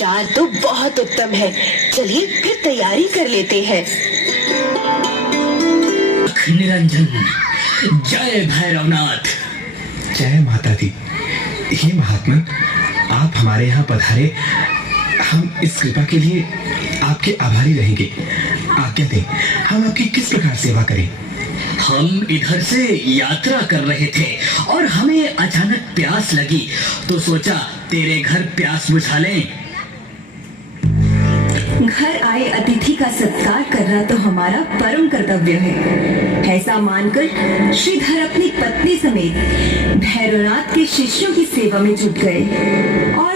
विचार तो बहुत उत्तम है। चलिए फिर तैयारी कर लेते हैं। निरंजन, जय भैरवनाथ। जय माता दी। हे महात्मन, आप हमारे यहाँ पधारे, हम इस कृपा के लिए आपके आभारी रहेंगे। आज्ञा दें, हम आपकी किस प्रकार सेवा करें? हम इधर से यात्रा कर रहे थे और हमें अचानक प्यास लगी, तो सोचा तेरे घर प्यास बुझा लें। घर आए अतिथि का सत्कार करना तो हमारा परम कर्तव्य है। ऐसा मानकर श्रीधर अपनी पत्नी समेत भैरवनाथ के शिष्यों की सेवा में जुट गए और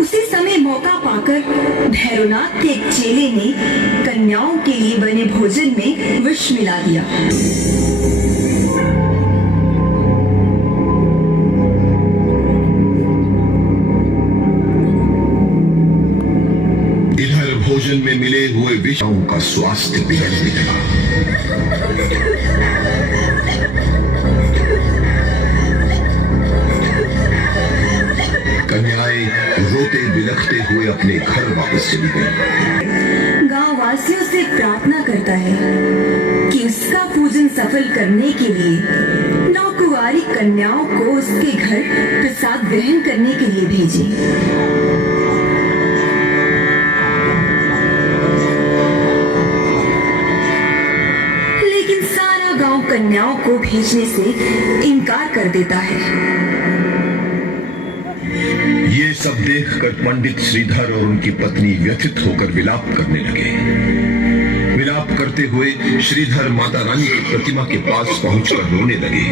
उसी समय मौका पाकर भैरवनाथ के एक चेले ने कन्याओं के लिए बने भोजन में विष मिला दिया। भोजन में मिले हुए विषयों का स्वास्थ्य बिगड़ने लगा। कन्याएं रोते बिलखते हुए अपने घर वापस चली गईं। गांव वासियों से प्रार्थना करता है कि उसका पूजन सफल करने के लिए नौकुंवारी कन्याओं को उसके घर प्रसाद ग्रहण करने के लिए भेजे। कन्याओं को भेजने से इनकार कर देता है। ये सब देखकर पंडित श्रीधर और उनकी पत्नी व्यथित होकर विलाप करने लगे। विलाप करते हुए श्रीधर माता रानी की प्रतिमा के पास पहुंचकर रोने लगे।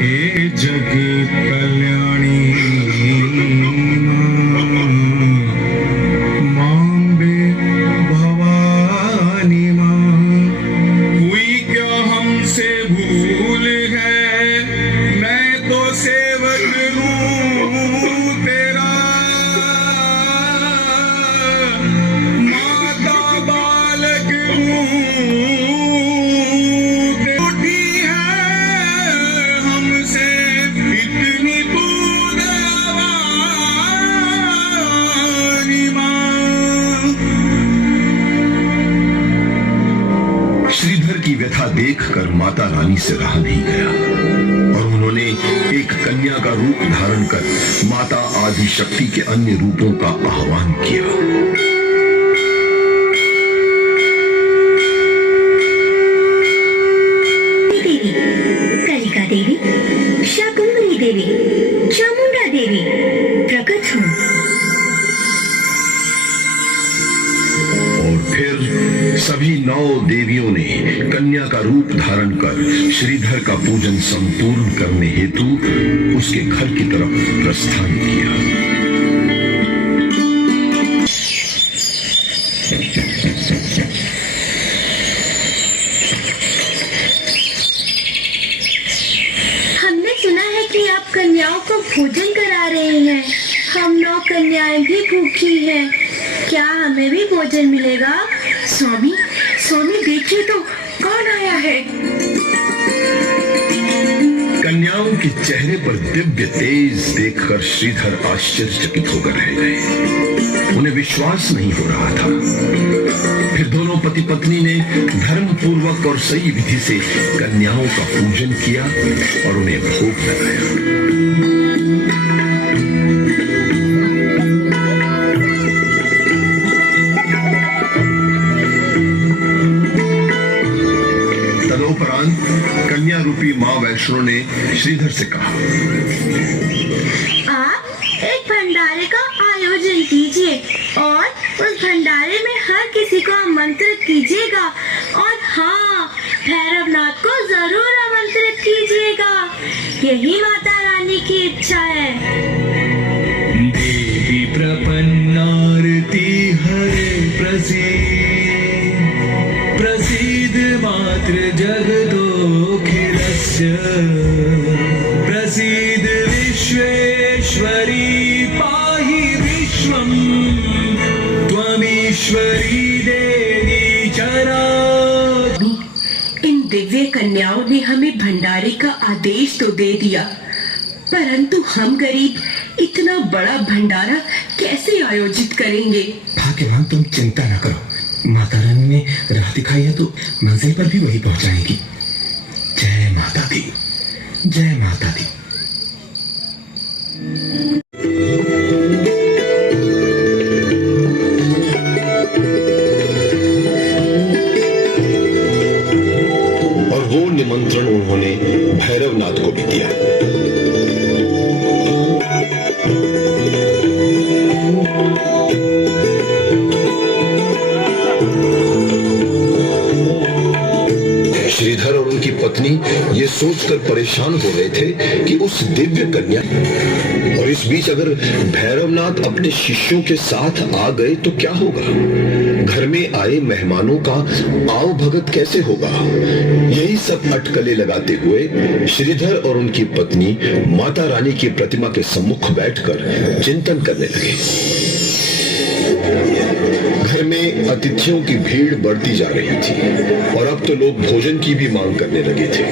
हे जगत कल्याणी देखकर माता रानी से रहा नहीं गया और उन्होंने एक कन्या का रूप धारण कर माता आदि शक्ति के अन्य रूपों का आह्वान किया। देवी, कालिका देवी, शाकुंभरी देवी, चामुंडा देवी, प्रकट हो। और फिर सभी 9 देवियों ने कन्या का रूप धारण कर श्रीधर का पूजन संपूर्ण करने हेतु उसके घर की तरफ प्रस्थान किया। हमने सुना है कि आप कन्याओं को भोजन करा रहे हैं। हम 9 कन्याएं भी भूखी हैं। क्या हमें भी भोजन मिलेगा? स्वामी, स्वामी देखिए तो कौन आया है। कन्याओं के चेहरे पर दिव्य तेज देखकर श्रीधर आश्चर्यचकित होकर रह गए। उन्हें विश्वास नहीं हो रहा था। फिर दोनों पति पत्नी ने धर्म पूर्वक और सही विधि से कन्याओं का पूजन किया और उन्हें भोग लगाया। कन्या रूपी माँ वैष्णो ने श्रीधर से कहा, आप एक भंडारे का आयोजन कीजिए और उस भंडारे में हर किसी को आमंत्रित कीजिएगा और हाँ, भैरवनाथ को जरूर आमंत्रित कीजिएगा। यही माता रानी की इच्छा है। देवी प्रपन्नारती हरे प्रसीद मात्र जगदोखिलस्य प्रसीद विश्वेश्वरी पाहि विश्वं त्वमीश्वरी देवी चरा। इन दिव्य कन्याओं ने हमें भंडारे का आदेश तो दे दिया, परंतु हम गरीब इतना बड़ा भंडारा कैसे आयोजित करेंगे? भाग्यवान, तुम चिंता न करो। माता रानी ने राह दिखाई है तो मंजिल पर भी वही पहुंचाएंगी। जय माता दी, जय माता दी। और वो निमंत्रण उन्होंने भैरवनाथ को भी दिया। श्रीधर और उनकी पत्नी ये सोचकर परेशान हो रहे थे कि उस दिव्य कन्या, और इस बीच अगर भैरवनाथ अपने शिष्यों के साथ आ गए तो क्या होगा? घर में आए मेहमानों का आव भगत कैसे होगा? यही सब अटकलें लगाते हुए श्रीधर और उनकी पत्नी माता रानी की प्रतिमा के सम्मुख बैठकर चिंतन करने लगे। घर में अतिथियों की भीड़ बढ़ती जा रही थी और अब तो लोग भोजन की भी मांग करने लगे थे।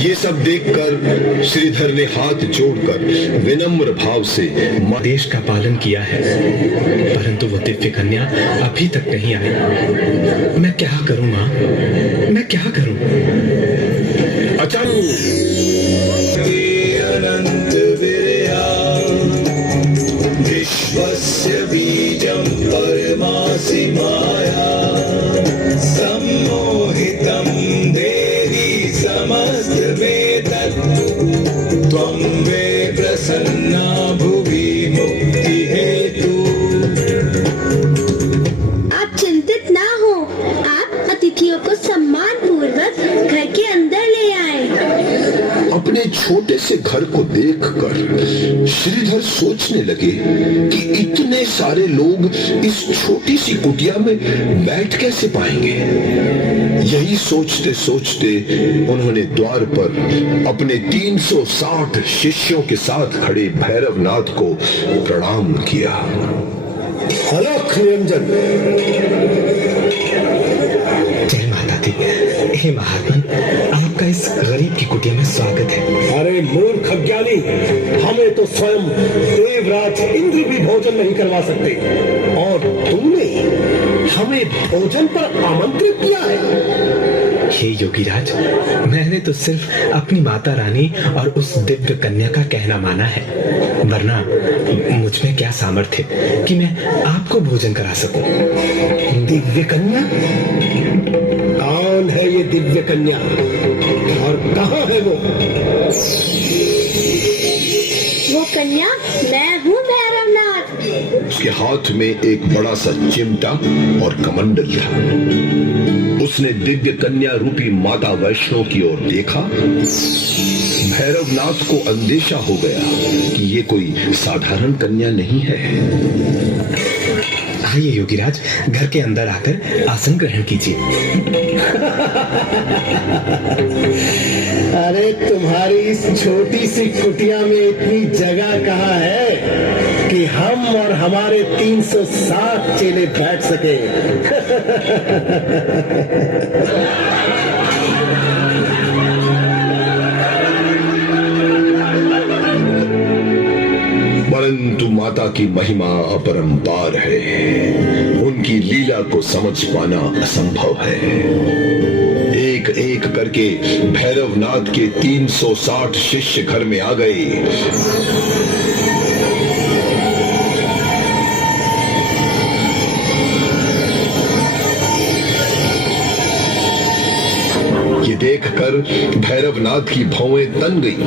ये सब देखकर श्रीधर ने हाथ जोड़कर विनम्र भाव से आदेश का पालन किया है, परंतु वो दिव्य कन्या अभी तक नहीं आई। मैं क्या करूं मां, मैं क्या करूं? अचानक विश्वस्य बीजं परमासि माया सम्मोहितं देहि समस्तमेतत् त्वं मे प्रसन्ना भुवि मुक्ति हेतु। आप चिंतित ना हो, आप अतिथियों को सम्मान पूर्वक घर के अंदर ले आए। अपने छोटे से घर को देखकर श्रीधर सोचने लगे कि इतने सारे लोग इस छोटी सी कुटिया में बैठ कैसे पाएंगे। यही सोचते सोचते उन्होंने द्वार पर अपने 360 शिष्यों के साथ खड़े भैरवनाथ को प्रणाम किया। अलख निरंजन, जय माता दी। हे महात्मन, आपका इस गरीब की कुटिया में स्वागत है। अरे मूर्ख अज्ञानी, हमें तो स्वयं देवराज इंद्र भी भोजन नहीं करवा सकते और तुमने हमें भोजन पर आमंत्रित किया है। हे योगीराज, मैंने तो सिर्फ अपनी माता रानी और उस दिव्य कन्या का कहना माना है, वरना मुझ में क्या सामर्थ्य कि मैं आपको भोजन करा सकूं। दिव्य कन्या? कौन है ये दिव्य कन्या और कहाँ है वो? वो कन्या मैं हूँ भैरवनाथ। उसके हाथ में एक बड़ा सा चिमटा और कमंडल था। उसने दिव्य कन्या रूपी माता वैष्णो की ओर देखा। भैरवनाथ को अंदेशा हो गया कि ये कोई साधारण कन्या नहीं है। आइए योगीराज, घर के अंदर आकर आसन ग्रहण कीजिए। अरे तुम्हारी इस छोटी सी कुटिया में इतनी जगह कहाँ है कि हम और हमारे 360 चेले बैठ सके। परंतु माता की महिमा अपरंपार है, उनकी लीला को समझ पाना असंभव है। एक एक करके भैरवनाथ के 360 शिष्य घर में आ गए। ये देखकर भैरवनाथ की भौएं तन गई।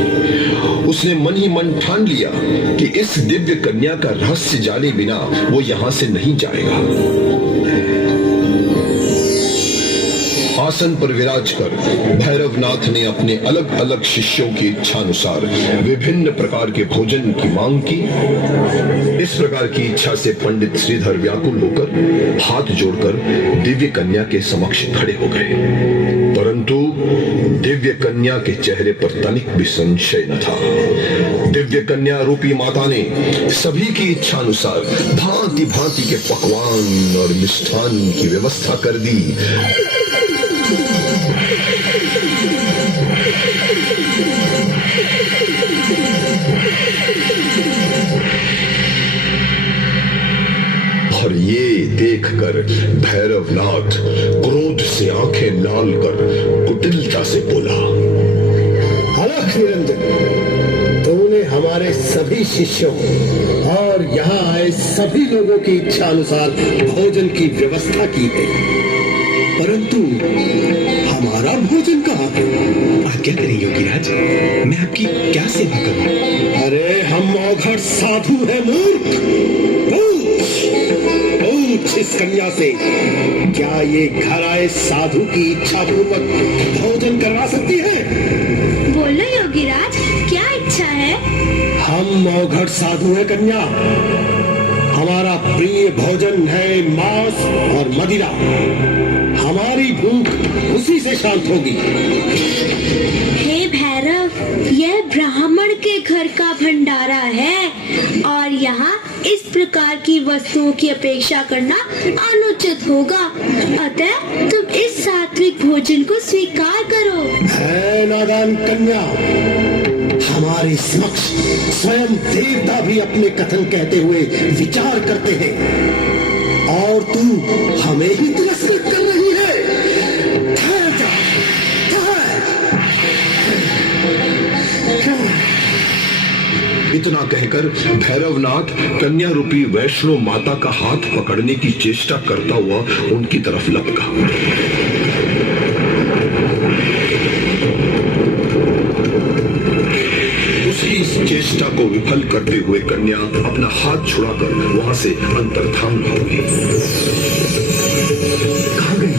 उसने मन ही मन ठान लिया कि इस दिव्य कन्या का रहस्य जाने बिना वो यहां से नहीं जाएगा। आसन पर विराज कर भैरवनाथ ने अपने अलग अलग शिष्यों की इच्छा अनुसार विभिन्न प्रकार के भोजन की मांग की। इस प्रकार की इच्छा से पंडित श्रीधर व्याकुल होकर हाथ जोड़कर दिव्य कन्या के समक्ष खड़े हो गए, परंतु दिव्य कन्या के चेहरे पर तनिक भी संशय न था। दिव्य कन्या रूपी माता ने सभी की इच्छा अनुसार भांति भांति के पकवान और मिष्ठान की व्यवस्था कर दी। और ये देखकर भैरवनाथ क्रोध से आंखें लाल कर कुटिलता से बोला, अलख निरंजन, तुमने हमारे सभी शिष्यों और यहाँ आए सभी लोगों की इच्छा अनुसार भोजन की व्यवस्था की है, परंतु हमारा भोजन कहाँ है? आज्ञा करें योगीराज, मैं आपकी क्या सेवा करूं? अरे हम औघड़ साधु हैं मूर्ख। पूछ इस कन्या से, क्या ये घर आए साधु की इच्छा पूर्वक भोजन करवा सकती है? बोलो योगीराज, क्या इच्छा है? हम औघड़ साधु हैं कन्या, हमारा प्रिय भोजन है मांस और मदिरा। हमारी भूख उसी से शांत होगी। हे भैरव, यह ब्राह्मण के घर का भंडारा है और यहाँ इस प्रकार की वस्तुओं की अपेक्षा करना अनुचित होगा। अतः तुम इस सात्विक भोजन को स्वीकार करो। है नादान कन्या, हमारे समक्ष स्वयं देवता भी अपने कथन कहते हुए विचार करते हैं और तू हमें ही तिरस्कृत कर रही है। ठहर जा, इतना कहकर भैरवनाथ कन्या रूपी वैष्णो माता का हाथ पकड़ने की चेष्टा करता हुआ उनकी तरफ लपका। उसकी इस चेष्टा को विफल करते हुए कन्या अपना हाथ छुड़ाकर वहां से अंतर्धान हो गई। कहां गई?